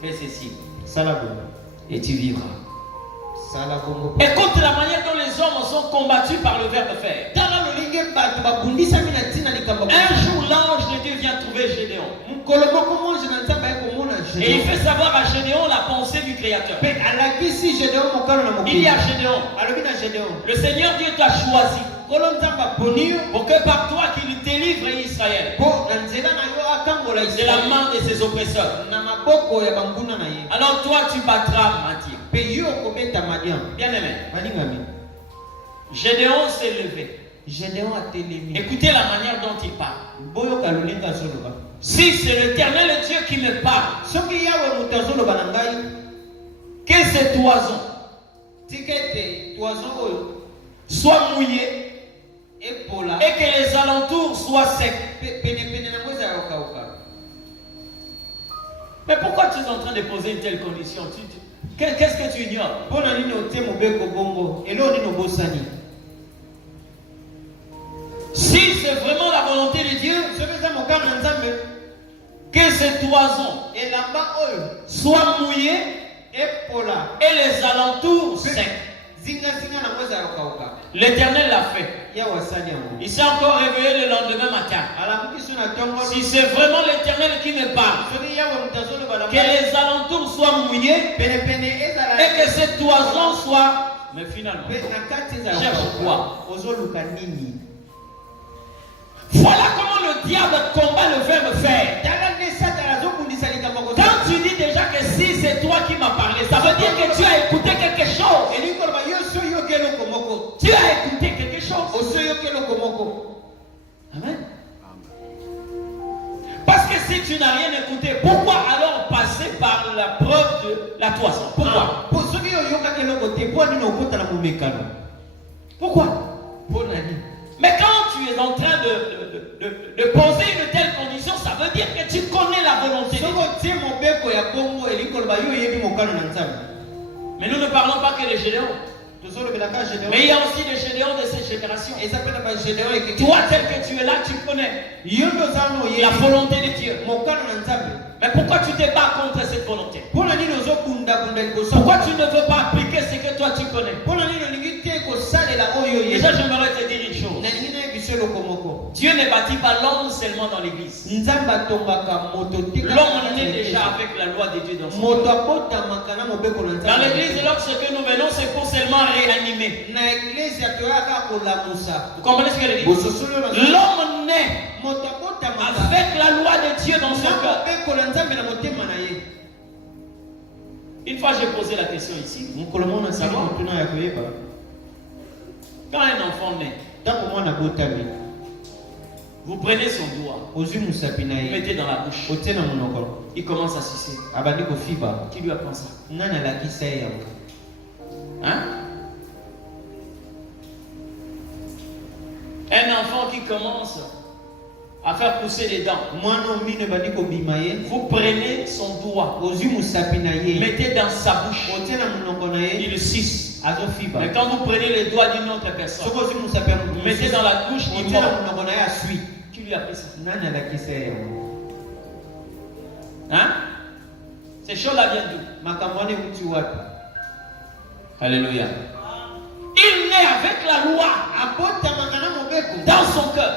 Fais ceci. Salabo. Et tu vivras. Salabo. Écoute la manière dont les hommes sont combattus par le ver de fer. Un jour, l'ange de Dieu vient trouver Gédéon. Et il fait savoir à Gédéon la pensée du Créateur. Il dit à Gédéon, le Seigneur Dieu t'a choisi pour que par toi qu'il délivre Israël de la main de ses oppresseurs. Alors toi tu battras Madian. Bien aimé, Gédéon s'est levé. Écoutez la manière dont il parle. Si c'est l'Éternel Dieu qui me parle, que cet oiseau soit mouillé et que les alentours soient secs. Mais pourquoi tu es en train de poser une telle condition? Qu'est-ce que tu ignores? Si c'est vraiment la volonté de Dieu, que cet oiseau soit mouillé et les alentours secs. L'Éternel l'a fait. Il s'est encore réveillé le lendemain matin. Si c'est vraiment l'Éternel qui me parle, que les alentours soient mouillés et que cet oiseau soit... Mais finalement, cherche quoi? Voilà comment le diable combat le ver de fer. Quand tu dis déjà que si c'est toi qui m'as parlé, ça veut dire que tu as écouté quelque chose. Tu as écouté quelque chose. Amen. Parce que si tu n'as rien écouté, pourquoi alors passer par la preuve de la toison? Pourquoi? Pourquoi? Mais quand tu es en train de poser une telle condition, ça veut dire que tu connais la volonté de Dieu. Mais nous ne parlons pas que de Gédéon. Mais il y a aussi des Gédéons de cette génération. Toi, tel que tu es là, tu connais la volonté de Dieu. Mais pourquoi tu te bats contre cette volonté? Pourquoi tu ne veux pas appliquer ce que toi tu connais? Déjà, j'aimerais te dire une chose. Dieu ne bâtit pas l'homme seulement dans l'église. L'homme naît déjà avec la loi de Dieu dans son cœur. Dans l'église, lorsque nous venons, c'est pour seulement réanimer. Vous comprenez ce que je dis? L'homme naît avec la loi de Dieu dans son cœur. Une fois j'ai posé la question ici. Quand un enfant naît, vous prenez son doigt, vous mettez dans la bouche, il commence à sucer. Qui lui apprend ça? Hein? Un enfant qui commence à faire pousser les dents, vous prenez son doigt, mettez dans sa bouche, il suce. Mais quand vous prenez les doigts d'une autre personne, vous mettez dans la bouche, il mord. Qui lui a fait ça? Hein? Ces choses-là viennent d'où? Alléluia. Il naît avec la loi dans son cœur.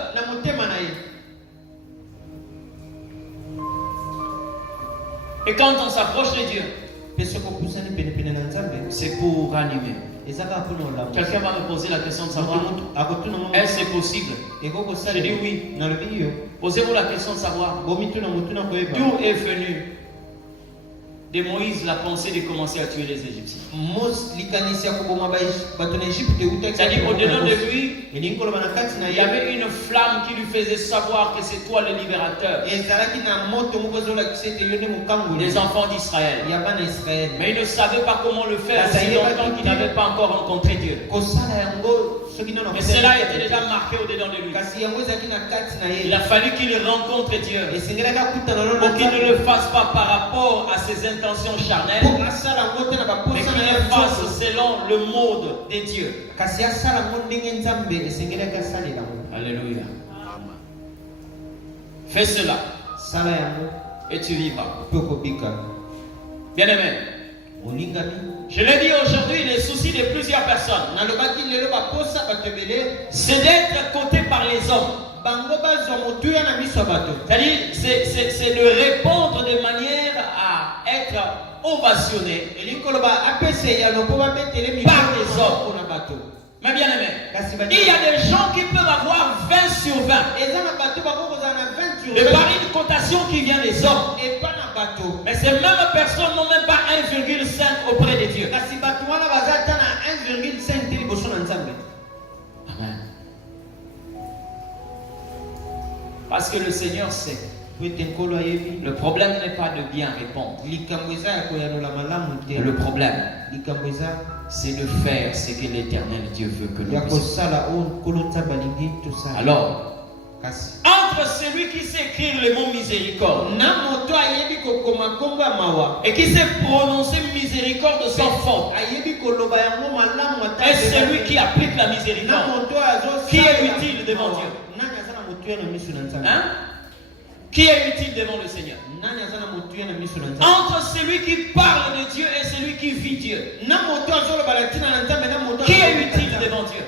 Et quand on s'approche de Dieu, c'est pour ranimer. Quelqu'un va me poser la question de savoir, est-ce que c'est possible? Je dis oui. Posez-vous la question de savoir d'où est venu de Moïse la pensée de commencer à tuer les Égyptiens. C'est-à-dire au-dedans de lui, il y avait une flamme qui lui faisait savoir que c'est toi le libérateur des enfants d'Israël. Mais il ne savait pas comment le faire si longtemps qu'il n'avait pas encore rencontré Dieu. Mais cela était déjà marqué au-dedans de lui. Il a fallu qu'il rencontre Dieu pour qu'il ne le fasse pas par rapport à ses intentions charnelles, mais qu'il le fasse selon le mode de Dieu. Alléluia. Fais cela. et tu vivras. Pokobika. Bien-aimé, Olingami. je l'ai dit aujourd'hui, les soucis de plusieurs personnes, c'est d'être coté par les hommes. C'est-à-dire, c'est de répondre de manière à être ovationné par les hommes. Mais bien aimé, il y a des gens qui peuvent avoir 20 sur 20. De par une cotation qui vient des hommes. Mais ces mêmes personnes n'ont même pas 1,5 auprès de Dieu. Amen. Parce que le Seigneur sait. Le problème n'est pas de bien répondre. Le problème, c'est de faire ce que l'Éternel Dieu veut que nous fassions. Alors, entre celui qui sait écrire le mot miséricorde et qui sait prononcer miséricorde sans faute, et celui qui applique la miséricorde, qui est utile devant Dieu? Hein? Qui est utile devant le Seigneur? Entre celui qui parle de Dieu et celui qui vit Dieu, qui est utile devant Dieu?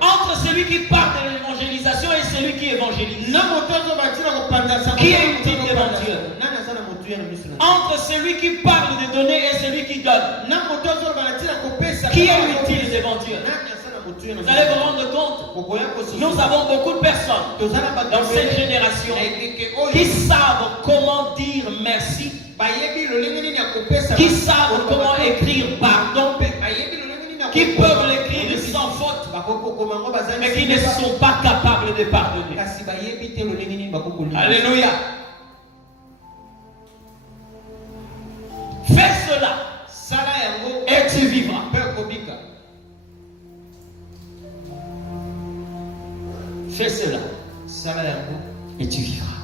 Entre celui qui parle de l'évangélisation et celui qui évangélise, qui est utile devant Dieu? Entre celui qui parle de donner et celui qui donne, qui est utile devant Dieu? Vous allez vous rendre compte, nous avons beaucoup de personnes dans cette génération qui savent comment dire merci, qui savent comment écrire pardon, qui peuvent l'écrire sans faute, mais qui ne sont pas capables de pardonner. Alléluia. Fais cela et tu vivras. Fais cela et tu vivras.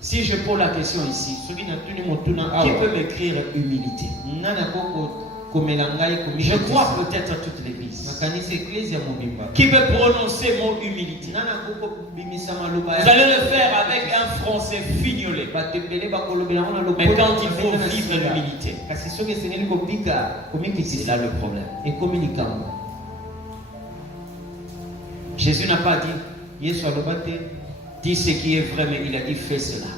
Si je pose la question ici, qui peut m'écrire humilité? Je crois peut-être à toute l'église. Qui peut prononcer mot humilité? Vous allez le faire avec un français fignolé. Mais quand il faut vivre l'humilité, c'est là le problème. Jésus n'a pas dit dis ce qui est vrai, mais il a dit fais cela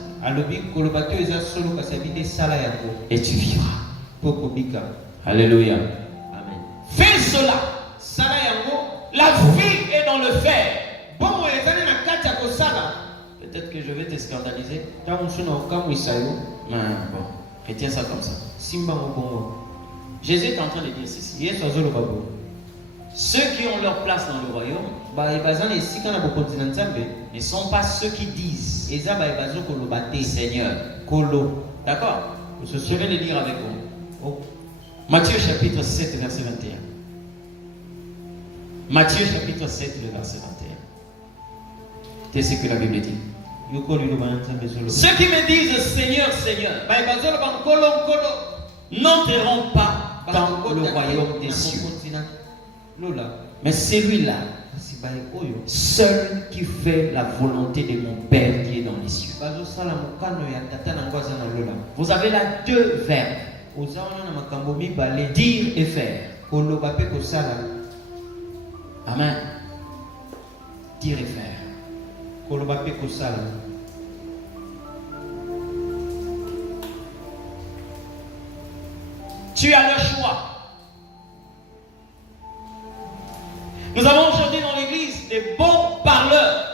et tu vivras. Alléluia. Amen. Fais cela. La vie est dans le faire. Peut-être que je vais te scandaliser. Mais bon, retiens ça comme ça. Jésus est en train de dire ceci. Ceux qui ont leur place dans le royaume ne sont pas ceux qui disent Seigneur. D'accord? Je vais le lire avec vous. Matthieu chapitre 7, verset 21. Matthieu chapitre 7, le verset 21. C'est ce que la Bible dit. Ceux qui me disent Seigneur, Seigneur, n'entreront pas dans le royaume des cieux. Mais celui-là, seul qui fait la volonté de mon Père qui est dans les cieux. Vous avez là deux verbes. Dire et faire. Amen. Dire et faire. Tu as le choix. Nous avons aujourd'hui dans l'église des bons parleurs,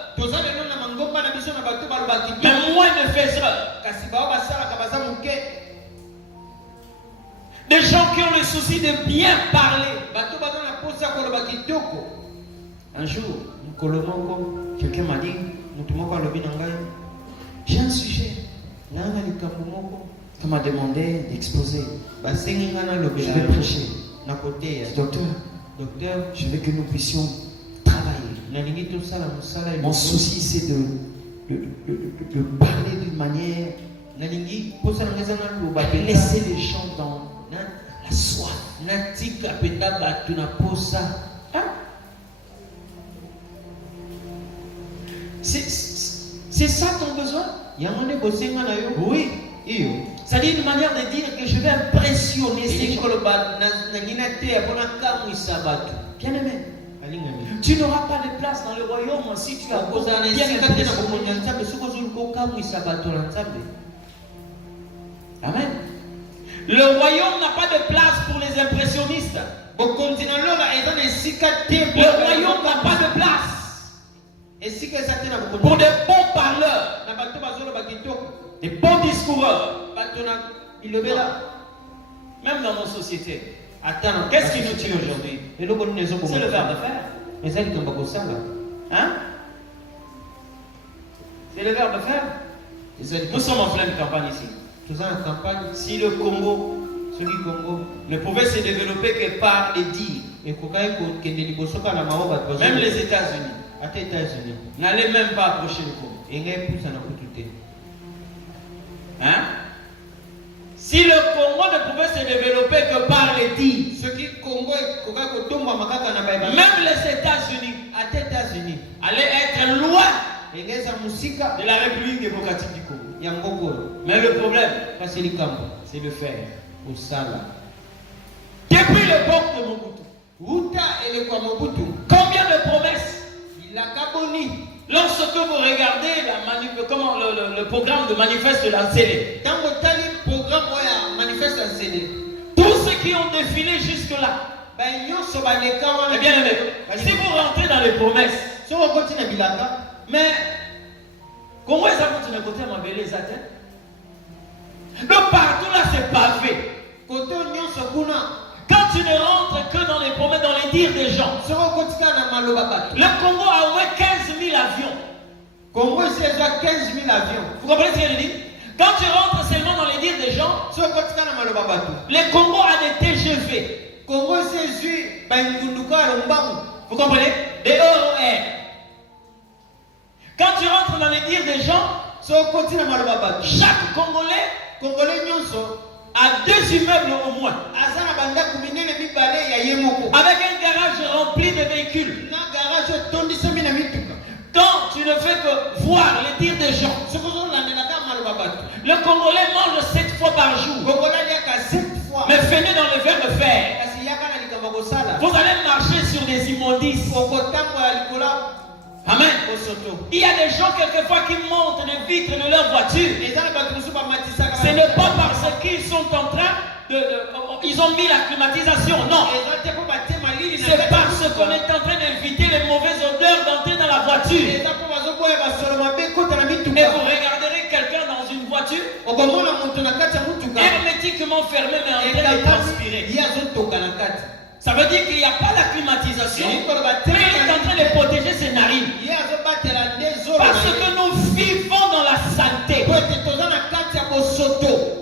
mais moins de faiseurs. Des gens qui ont le souci de bien parler. Un jour, quelqu'un m'a dit, j'ai un sujet. On m'a demandé d'exposer. Je vais prêcher. Docteur, je veux que nous puissions travailler. Mon souci, c'est de parler d'une manière, laisser les gens dans la soif. Hein? C'est ça ton besoin? Oui. C'est-à-dire une manière de dire que je vais impressionner ces gens. Bien aimé, tu n'auras pas de place dans le royaume si tu as bien impressionné. Amen. Le royaume n'a pas de place pour les impressionnistes. Le royaume n'a pas de place pour des bons parleurs, des bons discoureurs. Même dans nos sociétés. Qu'est-ce qui nous tue aujourd'hui? C'est le verbe de faire. Hein? C'est le verbe de faire. Nous sommes en pleine campagne ici. Si le Congo ne pouvait se développer que par les dires, même les États-Unis n'allaient même pas approcher le Congo. Hein? Si le Congo ne pouvait se développer que par les dires, même les États-Unis allaient être loin de la République démocratique du Congo. Mais le problème, c'est de faire. Depuis l'époque de Mobutu, combien de promesses? Lorsque vous regardez le programme de Manifeste de l'Ancélé, tous ceux qui ont défilé jusque-là, eh bien, si vous rentrez dans les promesses, mais comment est-ce que vous côté à ma belle donc partout là c'est pavé. Quand tu ne rentres que dans les promesses, dans les dires des gens, le Congo a au moins 15 000 avions. Vous comprenez ce que je dis? Quand tu rentres seulement dans les dires des gens, le Congo a des TGV. Vous comprenez? Des EOR. Quand tu rentres dans les dires des gens, chaque Congolais a 2 immeubles au moins. Avec un garage rempli de véhicules. Quand tu ne fais que voir les dires des gens, le Congolais mange 7 fois par jour. Mais venez dans le verre de fer. Vous allez marcher sur des immondices. Amen. Il y a des gens quelquefois qui montent les vitres de leur voiture. Ce n'est pas parce qu'ils sont en train ils ont mis la climatisation. Non. C'est parce qu'on est en train d'inviter les mauvaises odeurs d'entrer dans la voiture. Et vous regarderez quelqu'un dans une voiture hermétiquement fermée mais en train de transpirer. Ça veut dire qu'il n'y a pas la climatisation. Mais il est en train de protéger ses narines. Parce que nous vivons dans la saleté.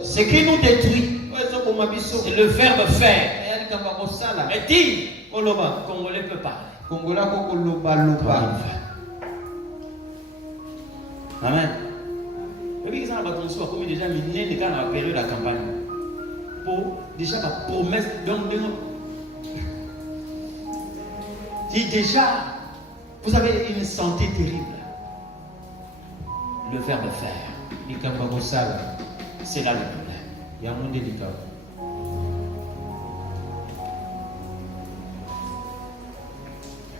Ce qui nous détruit, c'est le verbe faire. Et dire, Congolais peut parler. Amen. Et puis, ça va comme déjà miné dans la période de la campagne. Pour déjà la promesse. Donc, si déjà vous avez une santé terrible, le verbe faire, c'est là le problème.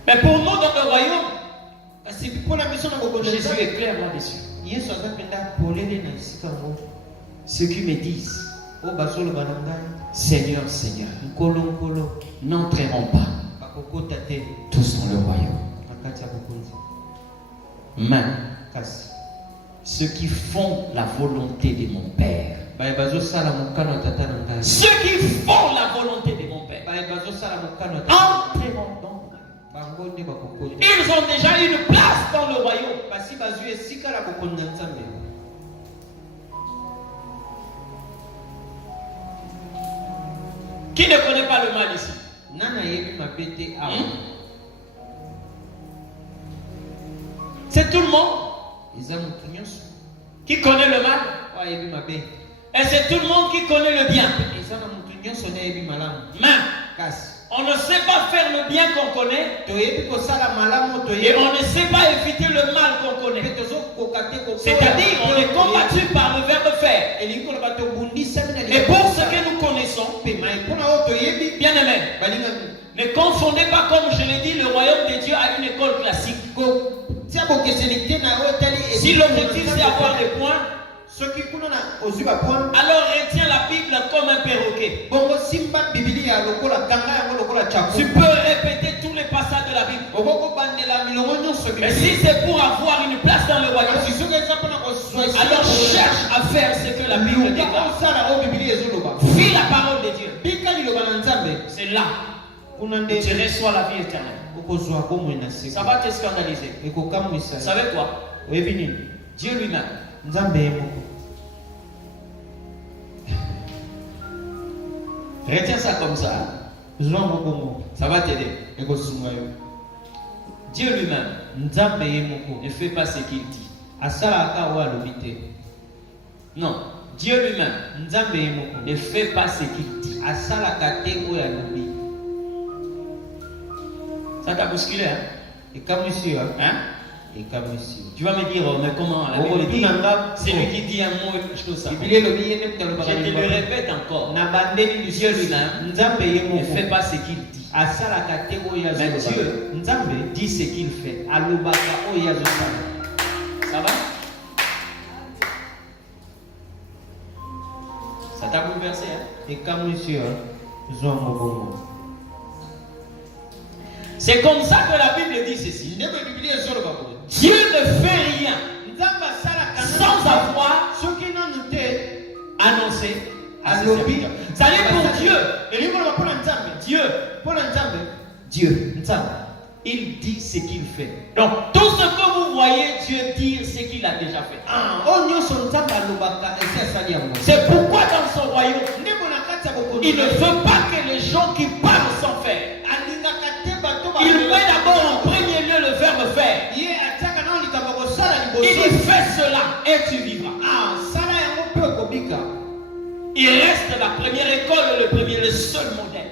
Mais pour nous dans le royaume, Jésus est clair là-dessus. Ceux qui me disent, Seigneur, Seigneur, n'entreront pas tous dans le royaume. Mais ceux qui font la volonté de mon Père. Ceux qui font la volonté de mon Père entreront dans le royaume. Ils ont déjà une place dans le royaume. Qui ne connaît pas le mal ici? C'est tout le monde qui connaît le mal. Et c'est tout le monde qui connaît le bien. Mais On ne sait pas faire le bien qu'on connaît. Et on ne sait pas éviter le mal qu'on connaît. C'est-à-dire on est combattu par le verbe faire. Et pour ce que nous connaissons, bien aimé, ne confondez pas, comme je l'ai dit, le royaume de Dieu à une école classique. Si l'objectif c'est avoir des points, alors retiens la Bible comme un perroquet. Tu peux répéter tous les passages de la Bible. Mais si c'est pour avoir une place dans le royaume, alors cherche à faire ce que la Bible déclare. Vis la parole de Dieu. C'est là où tu reçois la vie éternelle. Ça va te scandaliser. Vous savez quoi? Dieu lui-même. Retiens ça comme ça. Ça va t'aider. Dieu lui-même ne fait pas ce qu'il dit. Non. Dieu lui-même ne fait pas ce qu'il dit. Ça t'a bousculé, hein? Hein? Tu vas me dire, mais comment la Bible dit? C'est lui qui dit un mot, chose ça. Je te le répète encore. Dieu lui-même ne fait pas ce qu'il dit. Mais Dieu dit ce qu'il fait. Ça va? Ça t'a bouleversé, hein? C'est comme ça que la Bible dit ceci. Dieu ne fait rien sans avoir annoncé à ses serviteurs. Ça veut dire pour Dieu, il dit ce qu'il fait. Donc tout ce que vous voyez Dieu dire, ce qu'il a déjà fait. C'est pourquoi dans son royaume, il ne veut pas que les gens qui parlent sans faire. Il met d'abord en premier lieu le verbe faire. Il dit fais cela et tu vivras. Il reste la première école, le seul modèle.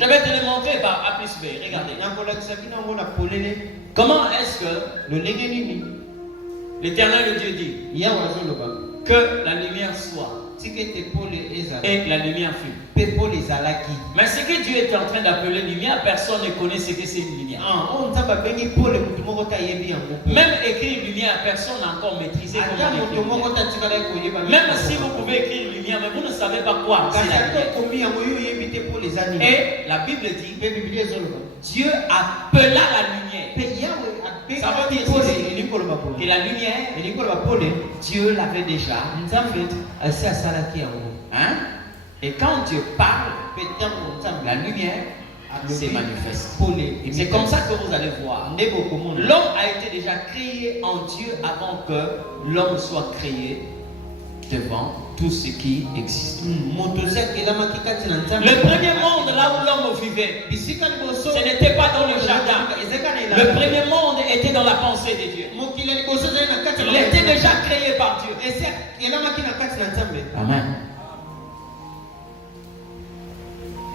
Je vais te le montrer par A plus B. Regardez. Comment est-ce que l'Éternel Dieu dit que la lumière soit et la lumière fut. Mais ce que Dieu est en train d'appeler lumière, personne ne connaît ce que c'est une lumière. Même écrire lumière, personne n'a encore maîtrisé comment écrire. Même si vous pouvez écrire lumière, mais vous ne savez pas quoi c'est la lumière. Et la Bible dit Dieu appela la lumière. Ça veut dire que la lumière, Dieu l'avait déjà faite. Hein? Et quand Dieu parle, la lumière se manifeste. C'est comme ça que vous allez voir. L'homme a été déjà créé en Dieu avant que l'homme soit créé devant tout ce qui existe. Le premier monde là où l'homme vivait, ce n'était pas dans le jardin. Le premier monde était dans la pensée de Dieu. Il était déjà créé par Dieu. Amen.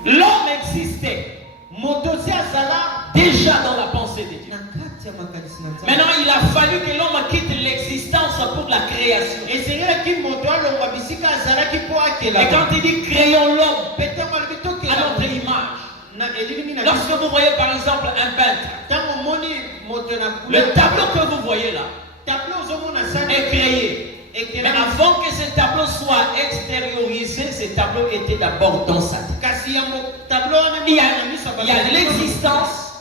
L'homme existait déjà dans la pensée de Dieu. Maintenant, il a fallu que l'homme quitte l'existence pour la création. Et quand il dit créons l'homme à notre image. Lorsque vous voyez par exemple un peintre, le tableau que vous voyez là est créé. Mais avant que ce tableau soit extériorisé, ce tableau était d'abord dans sa tête. Il y a l'existence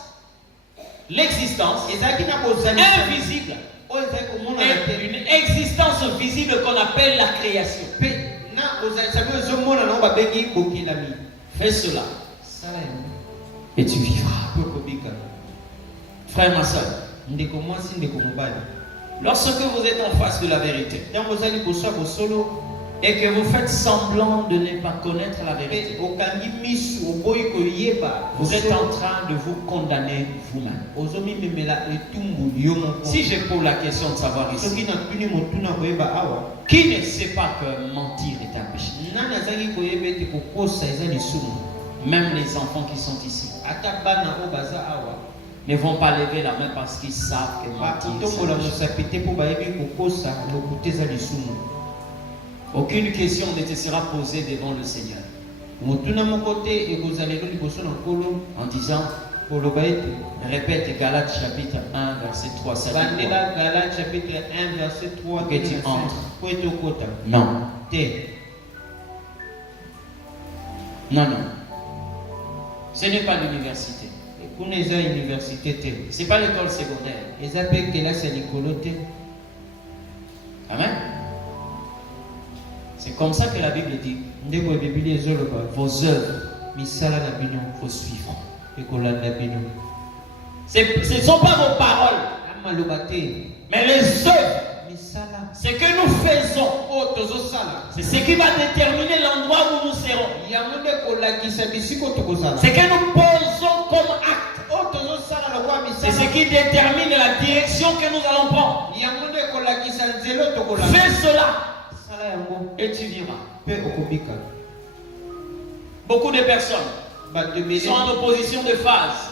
invisible et une existence visible qu'on appelle la création. Fais cela et tu vivras. Frère, ma soeur, lorsque vous êtes en face de la vérité, et que vous faites semblant de ne pas connaître la vérité, vous êtes en train de vous condamner vous-même. Si je pose la question de savoir ici, qui ne sait pas que mentir est un péché? Même les enfants qui sont ici ne vont pas lever la main parce qu'ils savent que mentir c'est un péché. Aucune question ne te sera posée devant le Seigneur en disant, répète Galates chapitre 1 verset 3. Galates chapitre 1 verset 3 que tu entres. Non. Non. Ce n'est pas l'université. Ce n'est pas l'école secondaire. Amen. C'est comme ça que la Bible dit. Vos œuvres vos suivre. Ce ne sont pas vos paroles, mais les œuvres. Ce que nous faisons, c'est ce qui va déterminer l'endroit où nous serons. Ce que nous posons comme acte, c'est ce qui détermine la direction que nous allons prendre. Fais cela et tu vivras. Beaucoup de personnes sont en opposition de phase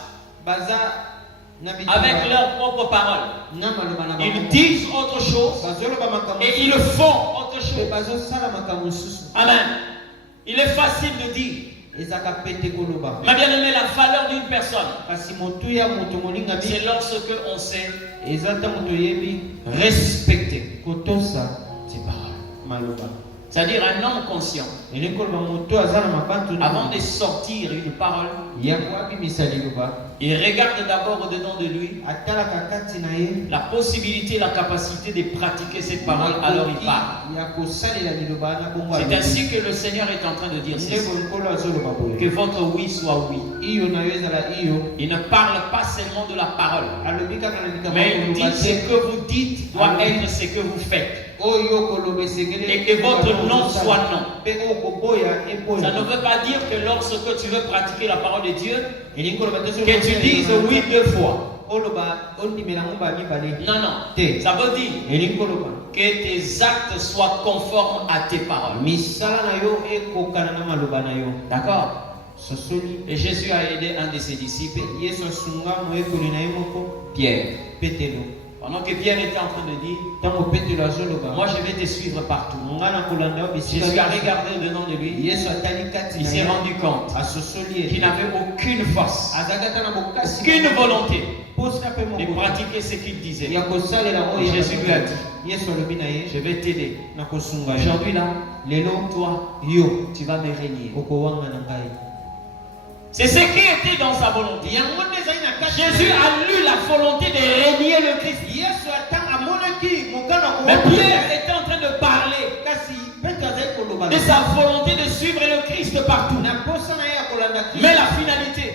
avec leurs propres paroles. Ils disent autre chose et ils font autre chose. Amen. Il est facile de dire. Ma bien-aimée, la valeur d'une personne, c'est lorsque on sait respecter ses paroles. C'est-à-dire un homme conscient, avant de sortir une parole, il regarde d'abord au-dedans de lui la possibilité, la capacité de pratiquer cette parole, alors il parle. C'est ainsi que le Seigneur est en train de dire ceci. Que votre oui soit oui. Il ne parle pas seulement de la parole, mais il dit ce que vous dites doit être ce que vous faites. Et que votre non soit non. Ça ne veut pas dire que lorsque tu veux pratiquer la parole de Dieu, que tu dises oui 2 fois. Non. Ça veut dire que tes actes soient conformes à tes paroles. D'accord? Et Jésus a aidé un de ses disciples, Pierre. Pendant que Pierre était en train de dire, moi je vais te suivre partout. Jésus a regardé dedans de lui. Il s'est rendu compte qu'il n'avait aucune force, aucune volonté de pratiquer ce qu'il disait. Et Jésus lui a dit, je vais t'aider. Aujourd'hui là, toi, tu vas me régner. C'est ce qui était dans sa volonté. Jésus a eu la volonté de régner le Christ. Mais Pierre était en train de parler de sa volonté de suivre le Christ partout. Mais la finalité,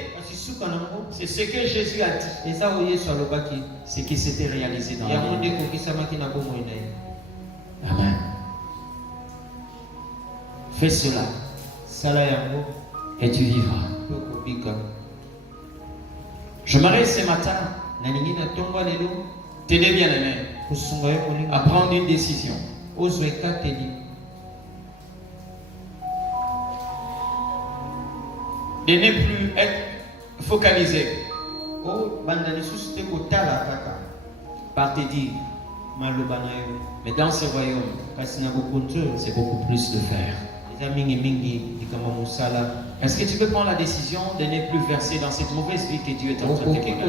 c'est ce que Jésus a dit. Ce qui s'était réalisé dans la vie. Amen. Fais cela et tu vivras. J'aimerais ce matin t'aider, bien-aimé, à prendre une décision. De ne plus être focalisé par tes dires. Mais dans ce royaume, c'est beaucoup plus de faire. Est-ce que tu peux prendre la décision de ne plus verser dans cette mauvaise vie que Dieu est en train de te guérir?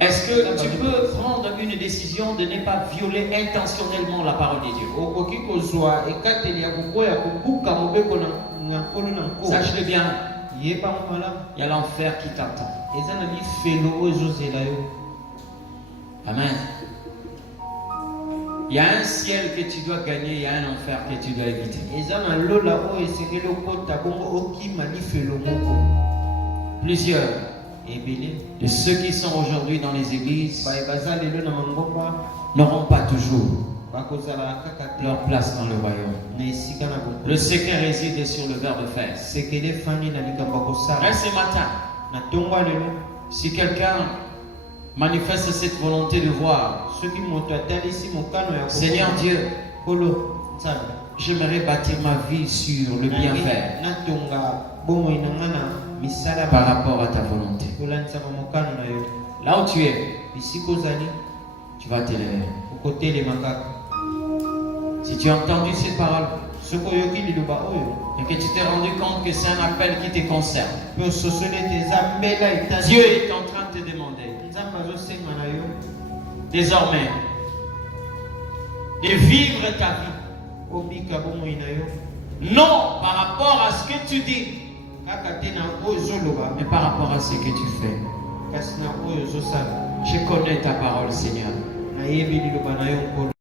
Est-ce que tu peux prendre une décision de ne pas violer intentionnellement la parole de Dieu? Sache-le bien, il y a l'enfer qui t'attend. Amen. Il y a un ciel que tu dois gagner, il y a un enfer que tu dois éviter. Plusieurs de ceux qui sont aujourd'hui dans les églises n'auront pas toujours leur place dans le royaume. Le secret réside sur le ver de fer. Mais ce matin, si quelqu'un manifeste cette volonté de voir, Seigneur Dieu, j'aimerais bâtir ma vie sur le bien faire par rapport à ta volonté. Là où tu es, tu vas t'élever. Si tu as entendu ces paroles et que tu t'es rendu compte que c'est un appel qui te concerne, Dieu est en train de te demander désormais de vivre ta vie. Non par rapport à ce que tu dis, mais par rapport à ce que tu fais. Je connais ta parole, Seigneur.